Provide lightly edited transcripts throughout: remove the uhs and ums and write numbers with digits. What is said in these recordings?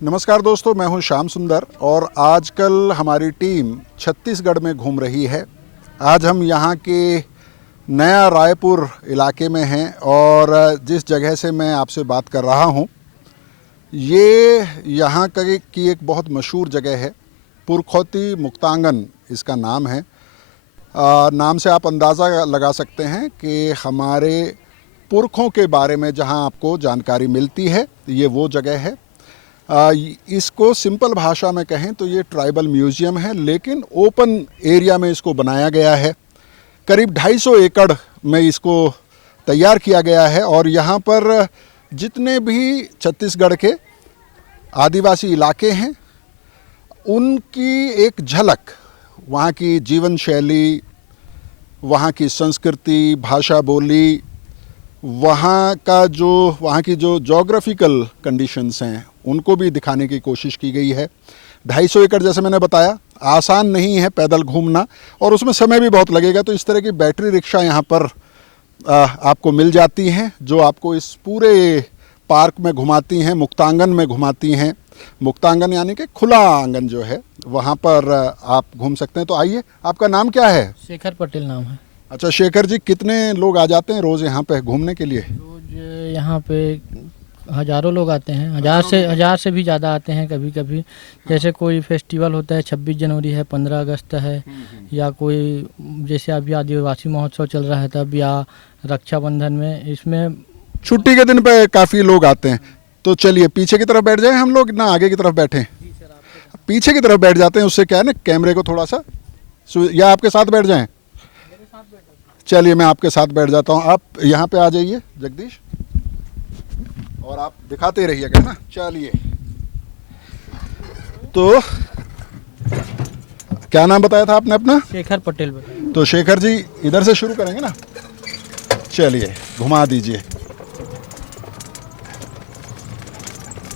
नमस्कार दोस्तों, मैं हूं श्याम सुंदर और आजकल हमारी टीम छत्तीसगढ़ में घूम रही है। आज हम यहां के नया रायपुर इलाके में हैं और जिस जगह से मैं आपसे बात कर रहा हूं ये यहां की एक बहुत मशहूर जगह है। पुरखौती मुक्तांगन इसका नाम है। नाम से आप अंदाज़ा लगा सकते हैं कि हमारे पुरखों के बारे में जहां आपको जानकारी मिलती है ये वो जगह है। इसको सिंपल भाषा में कहें तो ये ट्राइबल म्यूज़ियम है, लेकिन ओपन एरिया में इसको बनाया गया है। करीब 250 एकड़ में इसको तैयार किया गया है और यहाँ पर जितने भी छत्तीसगढ़ के आदिवासी इलाके हैं उनकी एक झलक, वहाँ की जीवन शैली, वहाँ की संस्कृति, भाषा बोली, वहाँ की जो जोग्राफिकल कंडीशंस हैं उनको भी दिखाने की कोशिश की गई है। 250 एकड़ जैसे मैंने बताया आसान नहीं है पैदल घूमना और उसमें समय भी बहुत लगेगा। तो इस तरह की बैटरी रिक्शा यहाँ पर आपको मिल जाती हैं जो आपको इस पूरे पार्क में घुमाती हैं, मुक्तांगन में घुमाती हैं। मुक्तांगन यानी कि खुला आंगन जो है वहाँ पर आप घूम सकते हैं। तो आइए, आपका नाम क्या है? शेखर पटेल नाम है। अच्छा शेखर जी, कितने लोग आ जाते हैं रोज़ यहाँ पे घूमने के लिए? रोज यहाँ पे हज़ारों लोग आते हैं, हज़ार से भी ज़्यादा आते हैं। कभी कभी जैसे कोई फेस्टिवल होता है, 26 जनवरी है, 15 अगस्त है, या कोई जैसे अभी आदिवासी महोत्सव चल रहा है तब, या रक्षाबंधन में, इसमें छुट्टी के दिन पे काफ़ी लोग आते हैं। तो चलिए पीछे की तरफ बैठ जाएं हम लोग, ना आगे की तरफ बैठें? पीछे की तरफ बैठ जाते हैं, उससे क्या है ना कैमरे को थोड़ा सा, या आपके साथ बैठ जाएं? चलिए मैं आपके साथ बैठ जाता हूँ। आप यहाँ पे आ जाइए जगदीश और आप दिखाते रहिएगा ना। चलिए, तो क्या नाम बताया था आपने अपना? शेखर पटेल बताया। तो शेखर जी इधर से शुरू करेंगे ना। चलिए घुमा दीजिए।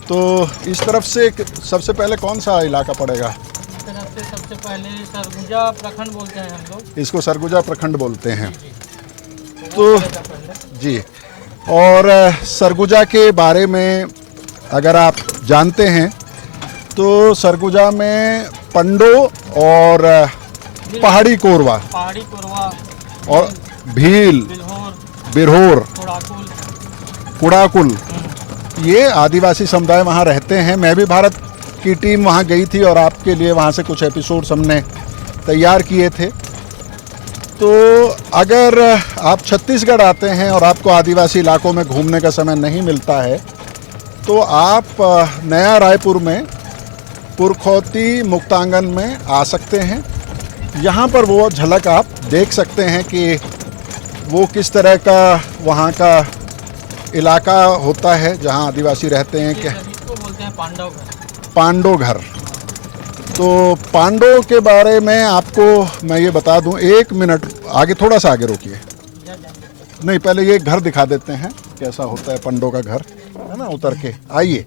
तो इस तरफ से सबसे पहले कौन सा इलाका पड़ेगा? इस तरफ से सबसे पहले सरगुजा प्रखंड बोलते हैं हम लोग। इसको सरगुजा प्रखंड बोलते हैं। तो जी, और सरगुजा के बारे में अगर आप जानते हैं तो सरगुजा में पंडो और पहाड़ी कोरवा और भील, बिरहोर, कुड़ाकुल, ये आदिवासी समुदाय वहाँ रहते हैं। मैं भी भारत की टीम वहाँ गई थी और आपके लिए वहाँ से कुछ एपिसोड्स हमने तैयार किए थे। तो अगर आप छत्तीसगढ़ आते हैं और आपको आदिवासी इलाकों में घूमने का समय नहीं मिलता है तो आप नया रायपुर में पुरखौती मुक्तांगन में आ सकते हैं। यहाँ पर वो झलक आप देख सकते हैं कि वो किस तरह का वहाँ का इलाका होता है जहाँ आदिवासी रहते हैं। क्या बोलते हैं? पांडो घर। तो पांडो के बारे में आपको मैं ये बता दूं, 1 मिनट आगे, थोड़ा सा आगे रोकिए। नहीं, पहले ये घर दिखा देते हैं कैसा होता है पंडो का घर, है ना। उतर के आइए,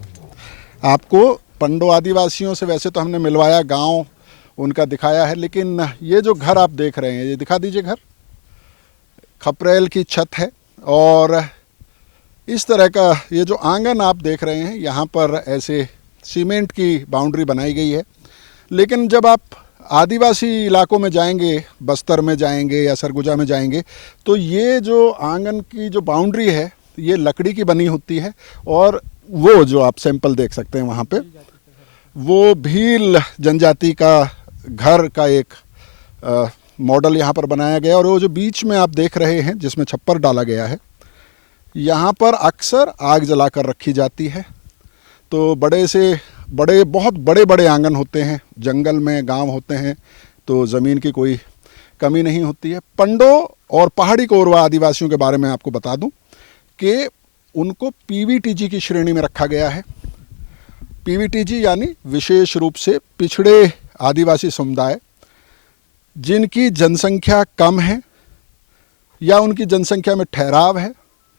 आपको पंडो आदिवासियों से वैसे तो हमने मिलवाया, गांव उनका दिखाया है, लेकिन ये जो घर आप देख रहे हैं ये दिखा दीजिए। घर खपरेल की छत है और इस तरह का ये जो आंगन आप देख रहे हैं यहाँ पर ऐसे सीमेंट की बाउंड्री बनाई गई है। लेकिन जब आप आदिवासी इलाकों में जाएंगे, बस्तर में जाएंगे या सरगुजा में जाएंगे, तो ये जो आंगन की जो बाउंड्री है ये लकड़ी की बनी होती है और वो जो आप सैंपल देख सकते हैं वहाँ पे, वो भील जनजाति का घर का एक मॉडल यहाँ पर बनाया गया। और वो जो बीच में आप देख रहे हैं जिसमें छप्पर डाला गया है, यहाँ पर अक्सर आग जलाकर रखी जाती है। तो बहुत बड़े बड़े आंगन होते हैं, जंगल में गांव होते हैं, तो ज़मीन की कोई कमी नहीं होती है। पंडो और पहाड़ी कोरवा आदिवासियों के बारे में आपको बता दूं कि उनको पीवीटीजी की श्रेणी में रखा गया है। पीवीटीजी यानी विशेष रूप से पिछड़े आदिवासी समुदाय, जिनकी जनसंख्या कम है या उनकी जनसंख्या में ठहराव है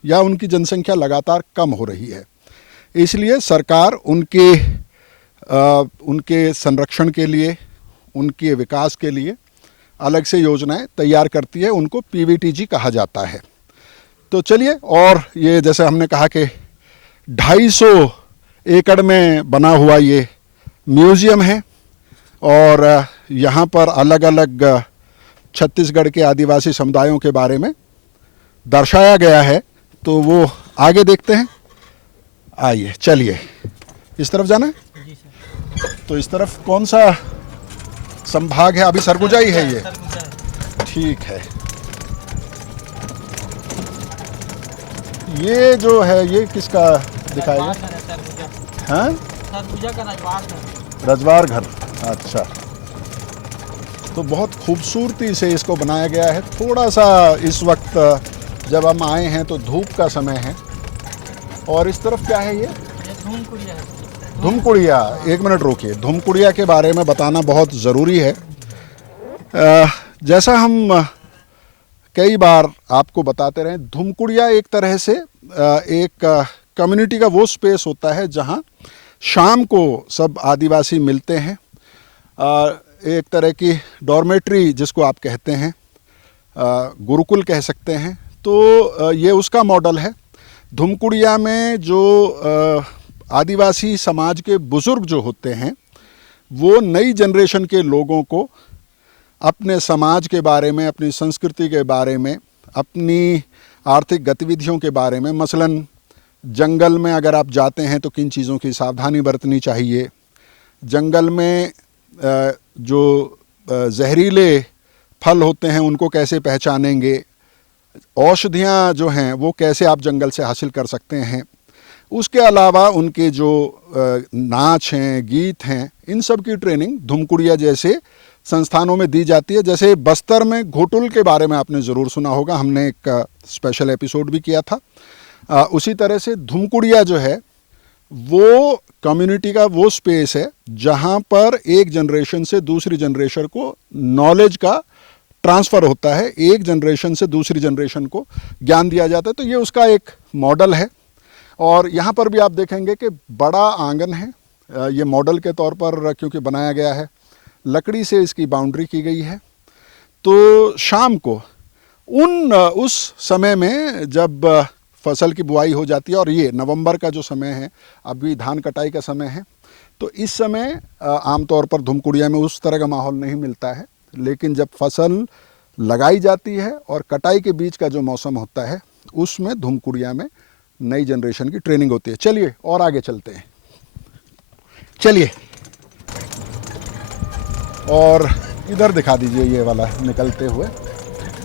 या उनकी जनसंख्या लगातार कम हो रही है। इसलिए सरकार उनके संरक्षण के लिए, उनके विकास के लिए अलग से योजनाएं तैयार करती है। उनको पीवीटीजी कहा जाता है। तो चलिए, और ये जैसे हमने कहा कि 250 एकड़ में बना हुआ ये म्यूज़ियम है और यहाँ पर अलग अलग छत्तीसगढ़ के आदिवासी समुदायों के बारे में दर्शाया गया है। तो वो आगे देखते हैं, आइए चलिए। इस तरफ जाना है? जी सर। तो इस तरफ कौन सा संभाग है? अभी सरगुजा ही है ये? सरगुजा है। ठीक है। ये जो है ये किसका दिखाएगा? रजवाड़ घर है सरगुजा। हाँ, सरगुजा का रजवाड़ घर। रजवाड़ घर, अच्छा। तो बहुत खूबसूरती से इसको बनाया गया है। थोड़ा सा इस वक्त जब हम आए हैं तो धूप का समय है। और इस तरफ क्या है ये? धूमकुड़िया है। धूमकुड़िया, एक मिनट रोकिए। धूमकुड़िया के बारे में बताना बहुत ज़रूरी है। जैसा हम कई बार आपको बताते रहे, धूमकुड़िया एक तरह से एक कम्युनिटी का वो स्पेस होता है जहाँ शाम को सब आदिवासी मिलते हैं। एक तरह की डॉर्मेट्री जिसको आप कहते हैं, गुरुकुल कह सकते हैं। तो ये उसका मॉडल है। धूमकुड़िया में जो आदिवासी समाज के बुज़ुर्ग जो होते हैं वो नई जनरेशन के लोगों को अपने समाज के बारे में, अपनी संस्कृति के बारे में, अपनी आर्थिक गतिविधियों के बारे में, मसलन जंगल में अगर आप जाते हैं तो किन चीज़ों की सावधानी बरतनी चाहिए, जंगल में जो जहरीले फल होते हैं उनको कैसे पहचानेंगे, औषधियाँ जो हैं वो कैसे आप जंगल से हासिल कर सकते हैं। उसके अलावा उनके जो नाच हैं, गीत हैं, इन सब की ट्रेनिंग धूमकुड़िया जैसे संस्थानों में दी जाती है। जैसे बस्तर में घोटुल के बारे में आपने ज़रूर सुना होगा, हमने एक स्पेशल एपिसोड भी किया था। उसी तरह से धूमकुड़िया जो है वो कम्युनिटी का वो स्पेस है जहाँ पर एक जनरेशन से दूसरी जनरेशन को नॉलेज का ट्रांसफ़र होता है, एक जनरेशन से दूसरी जनरेशन को ज्ञान दिया जाता है। तो ये उसका एक मॉडल है। और यहाँ पर भी आप देखेंगे कि बड़ा आंगन है। ये मॉडल के तौर पर क्योंकि बनाया गया है, लकड़ी से इसकी बाउंड्री की गई है। तो शाम को उस समय में जब फसल की बुआई हो जाती है, और ये नवंबर का जो समय है, अभी धान कटाई का समय है, तो इस समय आमतौर पर धूमकुड़िया में उस तरह का माहौल नहीं मिलता है। लेकिन जब फसल लगाई जाती है और कटाई के बीच का जो मौसम होता है उसमें धूमकुड़िया में नई जनरेशन की ट्रेनिंग होती है। चलिए और आगे चलते हैं, चलिए। और इधर दिखा दीजिए ये वाला निकलते हुए।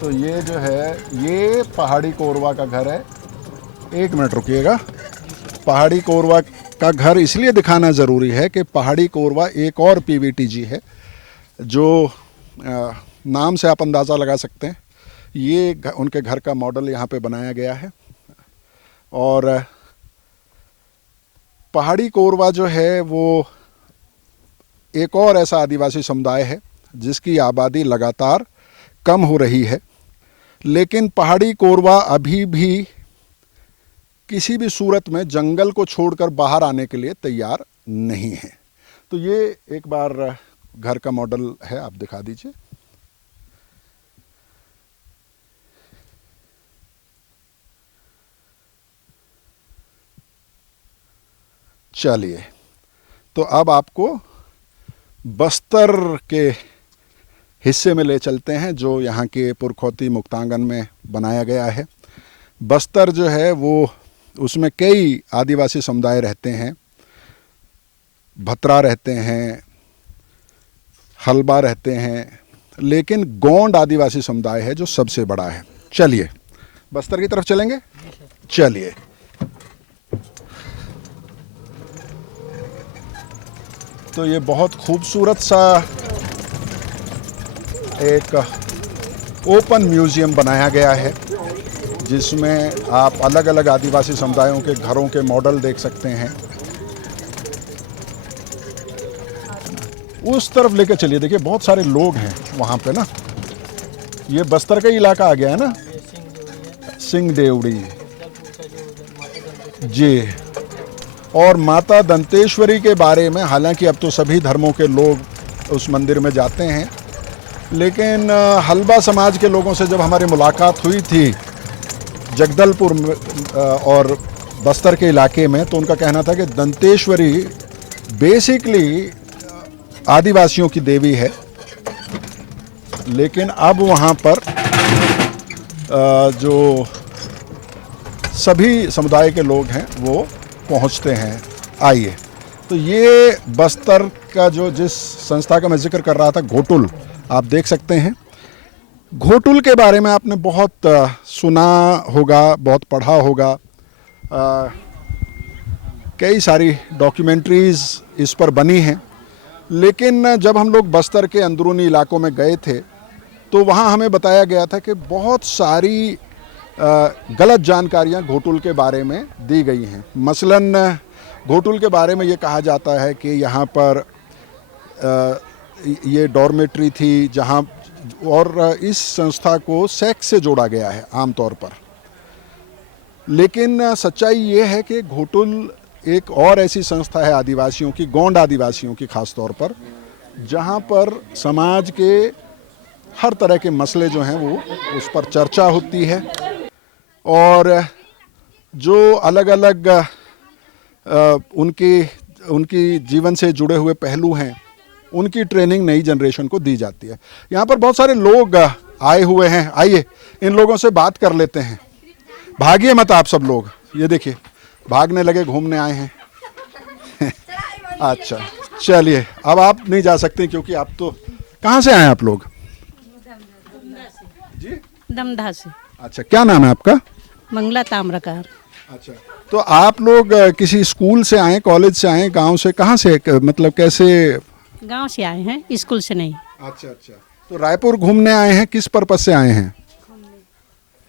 तो ये जो है ये पहाड़ी कोरवा का घर है। एक मिनट रुकिएगा। पहाड़ी कोरवा का घर इसलिए दिखाना ज़रूरी है कि पहाड़ी कोरवा एक और पीवीटीजी है जो नाम से आप अंदाज़ा लगा सकते हैं। ये उनके घर का मॉडल यहाँ पे बनाया गया है। और पहाड़ी कोरवा जो है वो एक और ऐसा आदिवासी समुदाय है जिसकी आबादी लगातार कम हो रही है। लेकिन पहाड़ी कोरवा अभी भी किसी भी सूरत में जंगल को छोड़कर बाहर आने के लिए तैयार नहीं है। तो ये एक बार घर का मॉडल है, आप दिखा दीजिए। चलिए, तो अब आपको बस्तर के हिस्से में ले चलते हैं जो यहाँ के पुरखौती मुक्तांगन में बनाया गया है। बस्तर जो है वो उसमें कई आदिवासी समुदाय रहते हैं। भत्रा रहते हैं, हलबा रहते हैं, लेकिन गोंड आदिवासी समुदाय है जो सबसे बड़ा है। चलिए बस्तर की तरफ चलेंगे। चलिए। तो ये बहुत खूबसूरत सा एक ओपन म्यूज़ियम बनाया गया है जिसमें आप अलग अलग आदिवासी समुदायों के घरों के मॉडल देख सकते हैं। उस तरफ लेकर चलिए, देखिए बहुत सारे लोग हैं वहाँ पे ना। ये बस्तर का इलाका आ गया है ना, सिंह देवड़ी जी। और माता दंतेश्वरी के बारे में, हालांकि अब तो सभी धर्मों के लोग उस मंदिर में जाते हैं, लेकिन हलबा समाज के लोगों से जब हमारी मुलाकात हुई थी जगदलपुर और बस्तर के इलाके में, तो उनका कहना था कि दंतेश्वरी बेसिकली आदिवासियों की देवी है, लेकिन अब वहाँ पर जो सभी समुदाय के लोग हैं वो पहुँचते हैं। आइए, तो ये बस्तर का जो जिस संस्था का मैं जिक्र कर रहा था, घोटुल, आप देख सकते हैं। घोटुल के बारे में आपने बहुत सुना होगा, बहुत पढ़ा होगा, कई सारी डॉक्यूमेंट्रीज़ इस पर बनी हैं। लेकिन जब हम लोग बस्तर के अंदरूनी इलाकों में गए थे तो वहाँ हमें बताया गया था कि बहुत सारी गलत जानकारियाँ घोटुल के बारे में दी गई हैं। मसलन घोटुल के बारे में ये कहा जाता है कि यहाँ पर ये डॉर्मेट्री थी जहाँ, और इस संस्था को सेक्स से जोड़ा गया है आमतौर पर। लेकिन सच्चाई ये है कि घोटुल एक और ऐसी संस्था है आदिवासियों की, गोंड आदिवासियों की ख़ास तौर पर, जहाँ पर समाज के हर तरह के मसले जो हैं वो उस पर चर्चा होती है, और जो अलग अलग उनकी जीवन से जुड़े हुए पहलू हैं उनकी ट्रेनिंग नई जनरेशन को दी जाती है। यहाँ पर बहुत सारे लोग आए हुए हैं, आइए इन लोगों से बात कर लेते हैं। भागिए मत आप सब लोग, ये देखिए भागने लगे, घूमने आए हैं। अच्छा चलिए, अब आप नहीं जा सकते क्योंकि आप तो, कहाँ से आए आप लोग? जी, दमदहा से। अच्छा, क्या नाम है आपका? मंगला ताम्रकार। अच्छा, तो आप लोग किसी स्कूल से आए, कॉलेज से आए, गांव से, कहाँ से, मतलब कैसे? गांव से आए हैं, स्कूल से नहीं। अच्छा अच्छा, तो रायपुर घूमने आए हैं, किस पर्पज से आए हैं?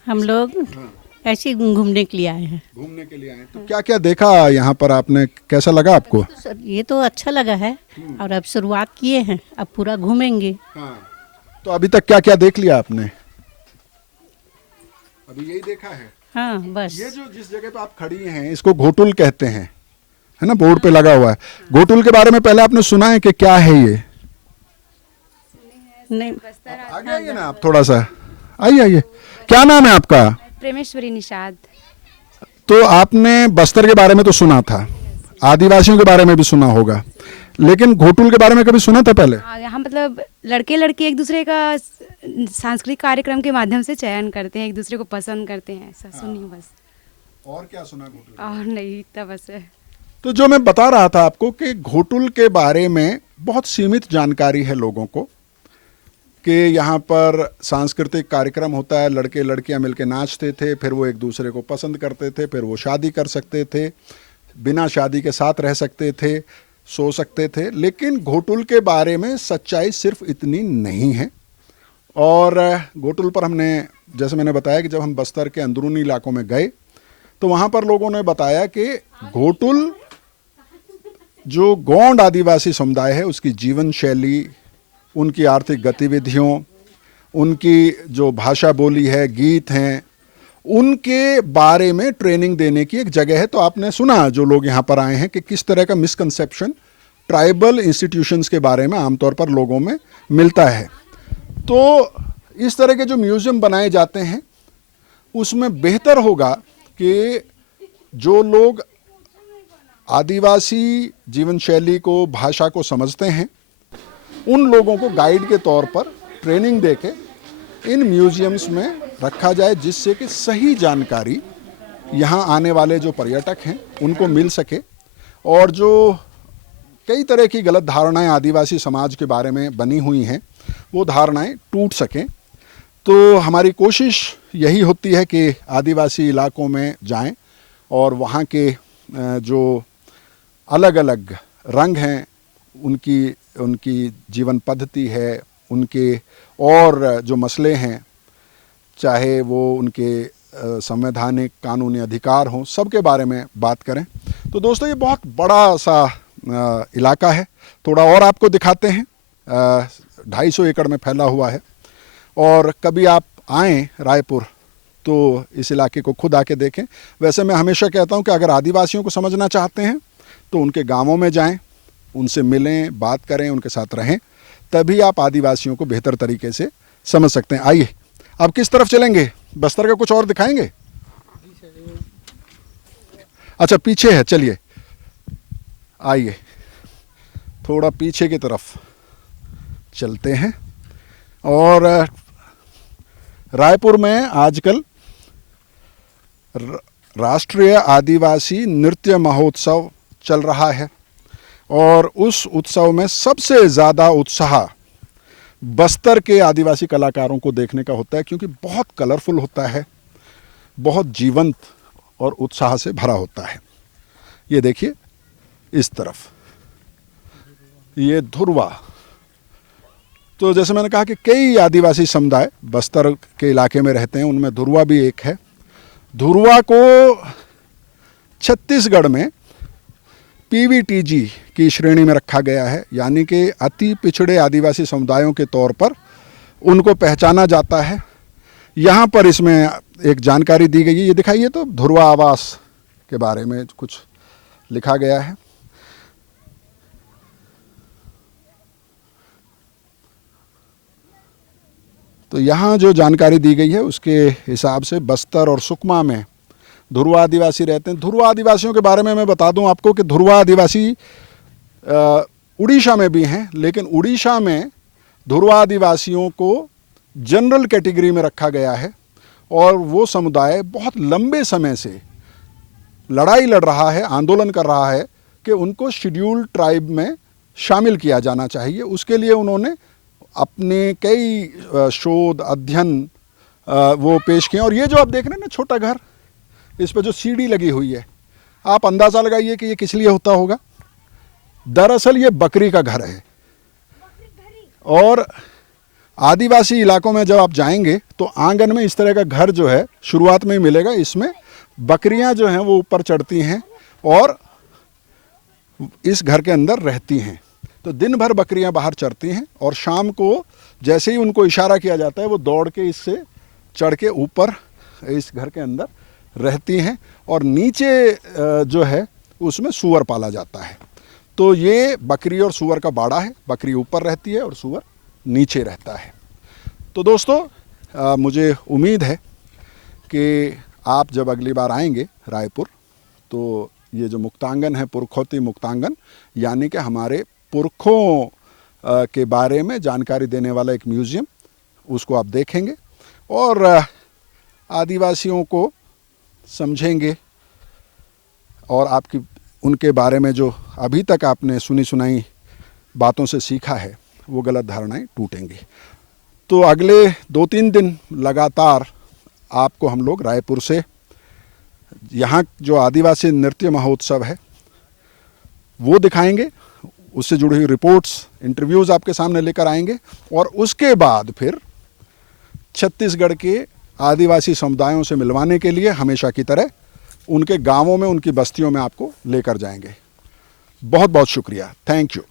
हम लोग ऐसे ही घूमने के लिए आए हैं। घूमने के लिए आए। तो क्या क्या देखा यहाँ पर आपने, कैसा लगा आपको? ये तो अच्छा लगा है, और अब शुरुआत किए हैं, अब पूरा घूमेंगे। हाँ, तो अभी तक क्या क्या देख लिया आपने? अभी यही देखा है? हाँ बस। ये जो जिस जगह पे आप खड़ी हैं इसको घोटुल कहते हैं, है ना, बोर्ड पे लगा हुआ है। घोटुल के बारे में पहले आपने सुना है कि क्या है ये? नहीं। आगे आइए ना आप थोड़ा सा, आइए आइए। क्या नाम है आपका? प्रेमेश्वरी निषाद। तो आपने बस्तर के बारे में तो सुना था, आदिवासियों के बारे में भी सुना होगा, लेकिन घोटुल के बारे में कभी सुना था पहले? यहाँ मतलब लड़के लड़की एक दूसरे का सांस्कृतिक कार्यक्रम के माध्यम से चयन करते हैं, एक दूसरे को पसंद करते हैं, ऐसा सुनिए बस। और क्या सुना घोटुल? और नहीं, इतना बस है। तो जो मैं बता रहा था आपको कि घोटुल के बारे में बहुत सीमित जानकारी है लोगों को, कि यहाँ पर सांस्कृतिक कार्यक्रम होता है, लड़के लड़कियाँ मिलके नाचते थे, फिर वो एक दूसरे को पसंद करते थे, फिर वो शादी कर सकते थे, बिना शादी के साथ रह सकते थे, सो सकते थे। लेकिन घोटुल के बारे में सच्चाई सिर्फ इतनी नहीं है। और घोटुल पर हमने, जैसे मैंने बताया कि जब हम बस्तर के अंदरूनी इलाकों में गए तो वहाँ पर लोगों ने बताया कि घोटुल जो गोंड आदिवासी समुदाय है उसकी जीवन शैली, उनकी आर्थिक गतिविधियों, उनकी जो भाषा बोली है, गीत हैं, उनके बारे में ट्रेनिंग देने की एक जगह है। तो आपने सुना जो लोग यहाँ पर आए हैं कि किस तरह का मिसकंसेप्शन ट्राइबल इंस्टीट्यूशंस के बारे में आमतौर पर लोगों में मिलता है। तो इस तरह के जो म्यूज़ियम बनाए जाते हैं उसमें बेहतर होगा कि जो लोग आदिवासी जीवन शैली को, भाषा को समझते हैं, उन लोगों को गाइड के तौर पर ट्रेनिंग देके इन म्यूज़ियम्स में रखा जाए, जिससे कि सही जानकारी यहाँ आने वाले जो पर्यटक हैं उनको मिल सके, और जो कई तरह की गलत धारणाएं आदिवासी समाज के बारे में बनी हुई हैं वो धारणाएं टूट सकें। तो हमारी कोशिश यही होती है कि आदिवासी इलाकों में जाएं और वहाँ के जो अलग अलग रंग हैं, उनकी जीवन पद्धति है, उनके और जो मसले हैं, चाहे वो उनके संवैधानिक कानूनी अधिकार हों, सबके बारे में बात करें। तो दोस्तों ये बहुत बड़ा सा इलाका है, थोड़ा और आपको दिखाते हैं। 250 एकड़ में फैला हुआ है, और कभी आप आएँ रायपुर तो इस इलाके को खुद आके देखें। वैसे मैं हमेशा कहता हूँ कि अगर आदिवासियों को समझना चाहते हैं तो उनके गांवों में जाएं, उनसे मिलें, बात करें, उनके साथ रहें, तभी आप आदिवासियों को बेहतर तरीके से समझ सकते हैं। आइए अब किस तरफ चलेंगे, बस्तर का कुछ और दिखाएंगे? अच्छा पीछे है, चलिए आइए थोड़ा पीछे की तरफ चलते हैं। और रायपुर में आजकल राष्ट्रीय आदिवासी नृत्य महोत्सव चल रहा है और उस उत्सव में सबसे ज़्यादा उत्साह बस्तर के आदिवासी कलाकारों को देखने का होता है, क्योंकि बहुत कलरफुल होता है, बहुत जीवंत और उत्साह से भरा होता है। ये देखिए इस तरफ ये धुरवा। तो जैसे मैंने कहा कि कई आदिवासी समुदाय बस्तर के इलाके में रहते हैं, उनमें धुरवा भी एक है। धुरवा को छत्तीसगढ़ में पीवीटीजी की श्रेणी में रखा गया है, यानी कि अति पिछड़े आदिवासी समुदायों के तौर पर उनको पहचाना जाता है। यहाँ पर इसमें एक जानकारी दी गई है, ये दिखाइए तो धुरवा आवास के बारे में कुछ लिखा गया है। तो यहाँ जो जानकारी दी गई है उसके हिसाब से बस्तर और सुकमा में धुरवा आदिवासी रहते हैं। धुरवा आदिवासियों के बारे में मैं बता दूं आपको कि धुरवा आदिवासी उड़ीसा में भी हैं, लेकिन उड़ीसा में धुरवा आदिवासियों को जनरल कैटेगरी में रखा गया है और वो समुदाय बहुत लंबे समय से लड़ाई लड़ रहा है, आंदोलन कर रहा है कि उनको शेड्यूल्ड ट्राइब में शामिल किया जाना चाहिए। उसके लिए उन्होंने अपने कई शोध अध्ययन वो पेश किए। और ये जो आप देख रहे हैं ना छोटा घर, इस पर जो सीढ़ी लगी हुई है, आप अंदाज़ा लगाइए कि ये किस लिए होता होगा। दरअसल ये बकरी का घर है। और आदिवासी इलाकों में जब आप जाएंगे तो आंगन में इस तरह का घर जो है शुरुआत में ही मिलेगा। इसमें बकरियां जो हैं वो ऊपर चढ़ती हैं और इस घर के अंदर रहती हैं। तो दिन भर बकरियां बाहर चरती हैं और शाम को जैसे ही उनको इशारा किया जाता है वो दौड़ के इससे चढ़ के ऊपर इस घर के अंदर रहती हैं। और नीचे जो है उसमें सूअर पाला जाता है। तो ये बकरी और सूअर का बाड़ा है। बकरी ऊपर रहती है और सूअर नीचे रहता है। तो दोस्तों मुझे उम्मीद है कि आप जब अगली बार आएंगे रायपुर तो ये जो मुक्तांगन है, पुरखौती मुक्तांगन, यानी कि हमारे पुरखों के बारे में जानकारी देने वाला एक म्यूज़ियम, उसको आप देखेंगे और आदिवासियों को समझेंगे और आपकी उनके बारे में जो अभी तक आपने सुनी सुनाई बातों से सीखा है वो गलत धारणाएं टूटेंगी। तो अगले 2-3 दिन लगातार आपको हम लोग रायपुर से यहाँ जो आदिवासी नृत्य महोत्सव है वो दिखाएंगे, उससे जुड़ी हुई रिपोर्ट्स, इंटरव्यूज़ आपके सामने लेकर आएंगे और उसके बाद फिर छत्तीसगढ़ के आदिवासी समुदायों से मिलवाने के लिए हमेशा की तरह उनके गांवों में, उनकी बस्तियों में आपको लेकर जाएंगे। बहुत बहुत शुक्रिया। Thank you.